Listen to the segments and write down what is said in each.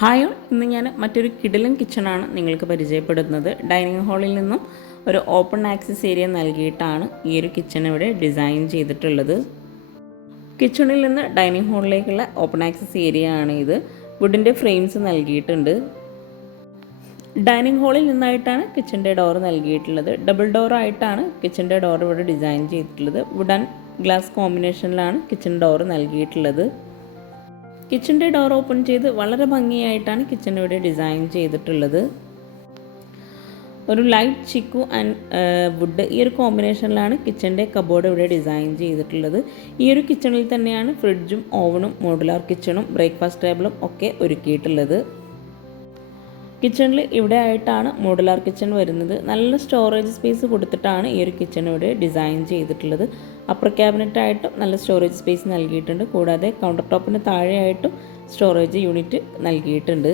Hi ഇന്ന് ഞാൻ മറ്റൊരു കിടിലൻ കിച്ചണാണ് നിങ്ങൾക്ക് പരിചയപ്പെടുന്നത്. ഡൈനിങ് ഹാളിൽ നിന്നും ഒരു ഓപ്പൺ ആക്സസ് ഏരിയ നൽകിയിട്ടാണ് ഈ ഒരു കിച്ചൺ ഇവിടെ ഡിസൈൻ ചെയ്തിട്ടുള്ളത്. കിച്ചണിൽ നിന്ന് ഡൈനിങ് ഹാളിലേക്കുള്ള ഓപ്പൺ ആക്സസ് ഏരിയ ആണ് ഇത്. വുഡിന്റെ ഫ്രെയിംസ് നൽകിയിട്ടുണ്ട്. ഡൈനിങ് ഹാളിൽ നിന്നായിട്ടാണ് കിച്ചന്റെ ഡോർ നൽകിയിട്ടുള്ളത്. ഡബിൾ ഡോർ ആയിട്ടാണ് കിച്ചന്റെ ഡോർ ഇവിടെ ഡിസൈൻ ചെയ്തിട്ടുള്ളത്. വുഡ് ആൻഡ് ഗ്ലാസ് കോമ്പിനേഷനിലാണ് കിച്ചൺ ഡോർ നൽകിയിട്ടുള്ളത്. കിച്ചന്റെ ഡോർ ഓപ്പൺ ചെയ്ത് വളരെ ഭംഗിയായിട്ടാണ് കിച്ചൺ ഇവിടെ ഡിസൈൻ ചെയ്തിട്ടുള്ളത്. ഒരു ലൈറ്റ് ചിക്കു ആൻഡ് വുഡ് ഈ ഒരു കോമ്പിനേഷനിലാണ് കിച്ചന്റെ കബോർഡ് ഇവിടെ ഡിസൈൻ ചെയ്തിട്ടുള്ളത്. ഈ ഒരു കിച്ചണിൽ തന്നെയാണ് ഫ്രിഡ്ജും ഓവനും മോഡുലാർ കിച്ചണും ബ്രേക്ക്ഫാസ്റ്റ് ടേബിളും ഒക്കെ ഒരുക്കിയിട്ടുള്ളത്. കിച്ചണിൽ ഇവിടെ ആയിട്ടാണ് മോഡുലാർ കിച്ചൺ വരുന്നത്. നല്ല സ്റ്റോറേജ് സ്പേസ് കൊടുത്തിട്ടാണ് ഈ ഒരു കിച്ചൺ ഇവിടെ ഡിസൈൻ ചെയ്തിട്ടുള്ളത്. അപ്പർ ക്യാബിനറ്റായിട്ടും നല്ല സ്റ്റോറേജ് സ്പേസ് നൽകിയിട്ടുണ്ട്. കൂടാതെ കൗണ്ടർ ടോപ്പിന് താഴെയായിട്ടും സ്റ്റോറേജ് യൂണിറ്റ് നൽകിയിട്ടുണ്ട്.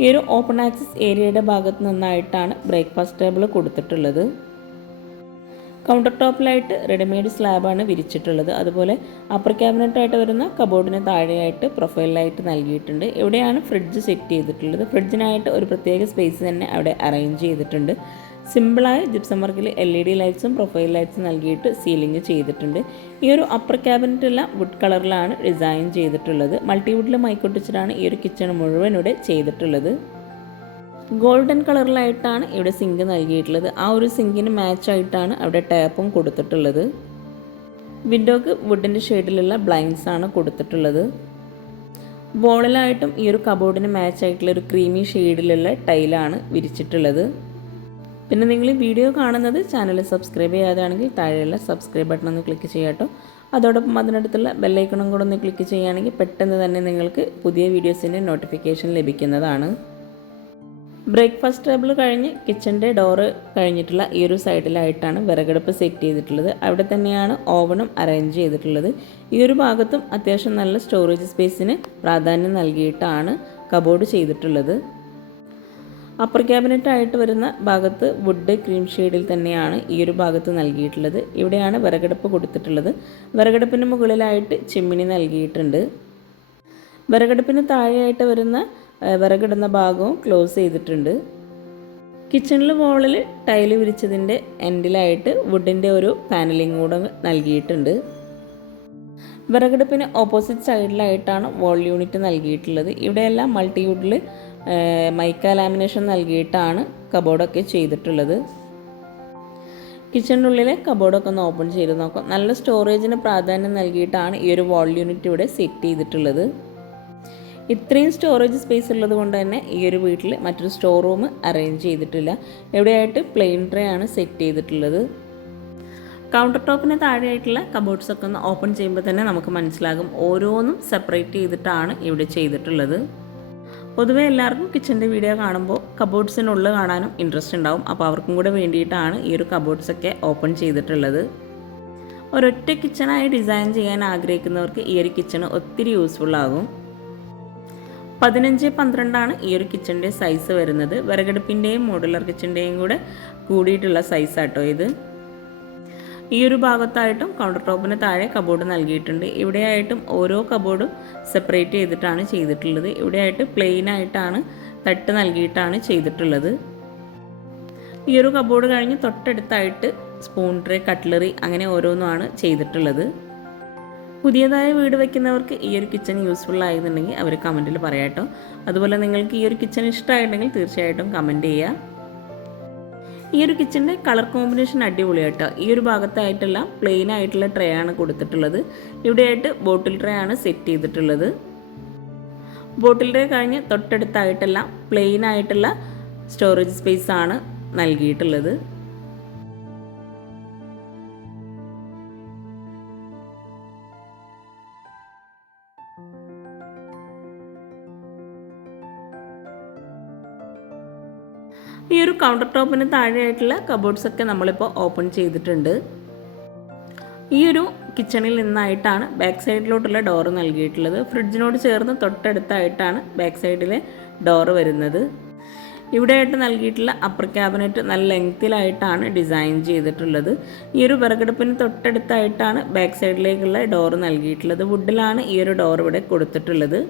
ഈ ഒരു ഓപ്പൺ ആക്സസ് ഏരിയയുടെ ഭാഗത്ത് നിന്നായിട്ടാണ് ബ്രേക്ക്ഫാസ്റ്റ് ടേബിൾ കൊടുത്തിട്ടുള്ളത്. കൗണ്ടർ ടോപ്പിലായിട്ട് റെഡിമെയ്ഡ് സ്ലാബാണ് വിരിച്ചിട്ടുള്ളത്. അതുപോലെ അപ്പർ ക്യാബിനറ്റായിട്ട് വരുന്ന കബോർഡിന് താഴെയായിട്ട് പ്രൊഫൈലായിട്ട് നൽകിയിട്ടുണ്ട്. ഇവിടെയാണ് ഫ്രിഡ്ജ് സെറ്റ് ചെയ്തിട്ടുള്ളത്. ഫ്രിഡ്ജിനായിട്ട് ഒരു പ്രത്യേക സ്പേസ് തന്നെ അവിടെ അറേഞ്ച് ചെയ്തിട്ടുണ്ട്. സിമ്പിളായ ജിപ്സം വർക്കിൽ എൽ ഇ ഡി ലൈറ്റ്സും പ്രൊഫൈൽ ലൈറ്റ്സും നൽകിയിട്ട് സീലിംഗ് ചെയ്തിട്ടുണ്ട്. ഈ ഒരു അപ്പർ ക്യാബിനറ്റ് എല്ലാം വുഡ് കളറിലാണ് ഡിസൈൻ ചെയ്തിട്ടുള്ളത്. മൾട്ടി വുഡിൽ മൈക്കൊട്ടിച്ചിട്ടാണ് ഈ ഒരു കിച്ചൺ മുഴുവൻ ഇവിടെ ചെയ്തിട്ടുള്ളത്. ഗോൾഡൻ കളറിലായിട്ടാണ് ഇവിടെ സിങ്ക് നൽകിയിട്ടുള്ളത്. ആ ഒരു സിങ്കിന് മാച്ചായിട്ടാണ് അവിടെ ടാപ്പും കൊടുത്തിട്ടുള്ളത്. വിൻഡോക്ക് വുഡിന്റെ ഷെയ്ഡിലുള്ള ബ്ലൈൻസ് ആണ് കൊടുത്തിട്ടുള്ളത്. വോളിലായിട്ടും ഈ ഒരു കബോർഡിന് മാച്ചായിട്ടുള്ള ഒരു ക്രീമി ഷെയ്ഡിലുള്ള ടൈലാണ് വിരിച്ചിട്ടുള്ളത്. പിന്നെ നിങ്ങൾ ഈ വീഡിയോ കാണുന്നത് ചാനൽ സബ്സ്ക്രൈബ് ചെയ്യാതാണെങ്കിൽ താഴെയുള്ള സബ്സ്ക്രൈബ് ബട്ടൺ ഒന്ന് ക്ലിക്ക് ചെയ്യാട്ടോ അതോടൊപ്പം അതിനടുത്തുള്ള ബെല്ലൈക്കണും കൂടെ ഒന്ന് ക്ലിക്ക് ചെയ്യുകയാണെങ്കിൽ പെട്ടെന്ന് തന്നെ നിങ്ങൾക്ക് പുതിയ വീഡിയോസിന്റെ നോട്ടിഫിക്കേഷൻ ലഭിക്കുന്നതാണ്. ബ്രേക്ക്ഫാസ്റ്റ് ടേബിൾ കഴിഞ്ഞ് കിച്ചന്റെ ഡോറ് കഴിഞ്ഞിട്ടുള്ള ഈ ഒരു സൈഡിലായിട്ടാണ് വിറകടുപ്പ് സെറ്റ് ചെയ്തിട്ടുള്ളത്. അവിടെ തന്നെയാണ് ഓവനും അറേഞ്ച് ചെയ്തിട്ടുള്ളത്. ഈ ഒരു ഭാഗത്തും അത്യാവശ്യം നല്ല സ്റ്റോറേജ് സ്പേസിന് പ്രാധാന്യം നൽകിയിട്ടാണ് കബോർഡ് ചെയ്തിട്ടുള്ളത്. അപ്പർ ക്യാബിനറ്റ് ആയിട്ട് വരുന്ന ഭാഗത്ത് വുഡ് ക്രീം ഷെയ്ഡിൽ തന്നെയാണ് ഈ ഒരു ഭാഗത്ത് നൽകിയിട്ടുള്ളത്. ഇവിടെയാണ് വിറകടുപ്പ് കൊടുത്തിട്ടുള്ളത്. വിറകടുപ്പിന് മുകളിലായിട്ട് ചിമ്മിനി നൽകിയിട്ടുണ്ട്. വിറകടുപ്പിന് താഴെയായിട്ട് വരുന്ന വിറകിടുന്ന ഭാഗവും ക്ലോസ് ചെയ്തിട്ടുണ്ട്. കിച്ചണിൽ വോളിൽ ടൈൽ വിരിച്ചതിന്റെ എൻഡിലായിട്ട് വുഡിന്റെ ഒരു പാനലിംഗ് കൂടെ നൽകിയിട്ടുണ്ട്. വിറകടുപ്പിന് ഓപ്പോസിറ്റ് സൈഡിലായിട്ടാണ് വോൾ യൂണിറ്റ് നൽകിയിട്ടുള്ളത്. ഇവിടെയെല്ലാം മൾട്ടിവുഡിൽ മൈക്ക ലാമിനേഷൻ നൽകിയിട്ടാണ് കബോർഡൊക്കെ ചെയ്തിട്ടുള്ളത്. കിച്ചണിനുള്ളിലെ കബോർഡൊക്കെ ഒന്ന് ഓപ്പൺ ചെയ്ത് നോക്കാം. നല്ല സ്റ്റോറേജിന് പ്രാധാന്യം നൽകിയിട്ടാണ് ഈ ഒരു വാൾ യൂണിറ്റ് ഇവിടെ സെറ്റ് ചെയ്തിട്ടുള്ളത്. ഇത്രയും സ്റ്റോറേജ് സ്പേസ് ഉള്ളത് കൊണ്ട് തന്നെ ഈ ഒരു വീട്ടിൽ മറ്റൊരു സ്റ്റോർ റൂം അറേഞ്ച് ചെയ്തിട്ടില്ല. എവിടെയായിട്ട് പ്ലെയിൻ ട്രേ ആണ് സെറ്റ് ചെയ്തിട്ടുള്ളത്. കൗണ്ടർ ടോപ്പിന് താഴെയായിട്ടുള്ള കബോർഡ്സ് ഒക്കെ ഒന്ന് ഓപ്പൺ ചെയ്യുമ്പോൾ തന്നെ നമുക്ക് മനസ്സിലാകും. ഓരോന്നും സെപ്പറേറ്റ് ചെയ്തിട്ടാണ് ഇവിടെ ചെയ്തിട്ടുള്ളത്. പൊതുവെ എല്ലാവർക്കും കിച്ചന്റെ വീഡിയോ കാണുമ്പോൾ കബോർഡ്സിനുള്ളിൽ കാണാനും ഇൻട്രസ്റ്റ് ഉണ്ടാവും. അപ്പോൾ അവർക്കും കൂടെ വേണ്ടിയിട്ടാണ് ഈ ഒരു കബോർഡ്സൊക്കെ ഓപ്പൺ ചെയ്തിട്ടുള്ളത്. ഒരൊറ്റ കിച്ചണായി ഡിസൈൻ ചെയ്യാൻ ആഗ്രഹിക്കുന്നവർക്ക് ഈ ഒരു കിച്ചൺ ഒത്തിരി യൂസ്ഫുൾ ആകും. പതിനഞ്ച് പന്ത്രണ്ടാണ് ഈ ഒരു കിച്ചന്റെ സൈസ് വരുന്നത്. വിറകടുപ്പിന്റെയും മോഡുലർ കിച്ചന്റെയും കൂടെ കൂടിയിട്ടുള്ള സൈസാട്ടോ ഇത്. ഈ ഒരു ഭാഗത്തായിട്ടും കൗണ്ടർ ടോപ്പിന് താഴെ കബോർഡ് നൽകിയിട്ടുണ്ട്. ഇവിടെയായിട്ടും ഓരോ കബോർഡും സെപ്പറേറ്റ് ചെയ്തിട്ടാണ് ചെയ്തിട്ടുള്ളത്. ഇവിടെയായിട്ട് പ്ലെയിൻ ആയിട്ടാണ് തട്ട് നൽകിയിട്ടാണ് ചെയ്തിട്ടുള്ളത്. ഈ ഒരു കബോർഡ് കഴിഞ്ഞ് തൊട്ടടുത്തായിട്ട് സ്പൂൺ ട്രേ കട്ട്ലറി അങ്ങനെ ഓരോന്നുമാണ് ചെയ്തിട്ടുള്ളത്. പുതിയതായ വീട് വെക്കുന്നവർക്ക് ഈ ഒരു കിച്ചൺ യൂസ്ഫുൾ ആയിരുന്നുണ്ടെങ്കിൽ അവർ കമന്റിൽ പറയാട്ടോ. അതുപോലെ നിങ്ങൾക്ക് ഈ ഒരു കിച്ചൺ ഇഷ്ടമായിട്ടുണ്ടെങ്കിൽ തീർച്ചയായിട്ടും കമന്റ് ചെയ്യുക ഈ ഒരു കിച്ചന്റെ കളർ കോമ്പിനേഷൻ അടിപൊളിയാട്ടോ ഈ ഒരു ഭാഗത്തായിട്ടുള്ള പ്ലെയിൻ ആയിട്ടുള്ള ട്രേ ആണ് കൊടുത്തിട്ടുള്ളത്. ഇവിടെയായിട്ട് ബോട്ടിൽ ട്രേ ആണ് സെറ്റ് ചെയ്തിട്ടുള്ളത്. ബോട്ടിൽ ട്രേ കഴിഞ്ഞ് തൊട്ടടുത്തായിട്ടെല്ലാം പ്ലെയിൻ ആയിട്ടുള്ള സ്റ്റോറേജ് സ്പേസ് ആണ് നൽകിയിട്ടുള്ളത്. ഈ ഒരു കൗണ്ടർ ടോപ്പിന് താഴെയായിട്ടുള്ള കബോർഡ്സ് ഒക്കെ നമ്മളിപ്പോൾ ഓപ്പൺ ചെയ്തിട്ടുണ്ട്. ഈ ഒരു കിച്ചണിൽ നിന്നായിട്ടാണ് ബാക്ക് സൈഡിലോട്ടുള്ള ഡോറ് നൽകിയിട്ടുള്ളത്. ഫ്രിഡ്ജിനോട് ചേർന്ന് തൊട്ടടുത്തായിട്ടാണ് ബാക്ക് സൈഡിലെ ഡോറ് വരുന്നത്. ഇവിടെയായിട്ട് നൽകിയിട്ടുള്ള അപ്പർ ക്യാബിനറ്റ് നല്ല ലെങ്ത്തിലായിട്ടാണ് ഡിസൈൻ ചെയ്തിട്ടുള്ളത്. ഈ ഒരു വിറകടുപ്പിന് തൊട്ടടുത്തായിട്ടാണ് ബാക്ക് സൈഡിലേക്കുള്ള ഡോറ് നൽകിയിട്ടുള്ളത്. വുഡിലാണ് ഈ ഒരു ഡോർ ഇവിടെ കൊടുത്തിട്ടുള്ളത്.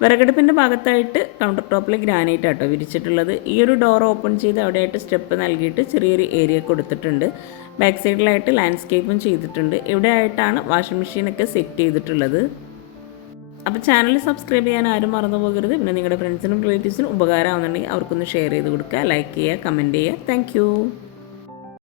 വിറകടുപ്പിന്റെ ഭാഗത്തായിട്ട് കൗണ്ടർ ടോപ്പിൽ ഗ്രാനൈറ്റ് ആട്ടോ വിരിച്ചിട്ടുള്ളത്. ഈ ഒരു ഡോർ ഓപ്പൺ ചെയ്ത് അവിടെയായിട്ട് സ്റ്റെപ്പ് നൽകിയിട്ട് ചെറിയൊരു ഏരിയ കൊടുത്തിട്ടുണ്ട്. ബാക്ക് സൈഡിലായിട്ട് ലാൻഡ്സ്കേപ്പും ചെയ്തിട്ടുണ്ട്. ഇവിടെ ആയിട്ടാണ് വാഷിംഗ് മെഷീനൊക്കെ സെറ്റ് ചെയ്തിട്ടുള്ളത്. അപ്പോൾ ചാനൽ സബ്സ്ക്രൈബ് ചെയ്യാൻ ആരും മറന്നു പോകരുത്. പിന്നെ നിങ്ങളുടെ ഫ്രണ്ട്സിനും റിലേറ്റീവ്സിനും ഉപകാരമാകുന്നുണ്ടെങ്കിൽ അവർക്കൊന്ന് ഷെയർ ചെയ്ത് കൊടുക്കുക ലൈക്ക് ചെയ്യുക കമന്റ് ചെയ്യുക. താങ്ക്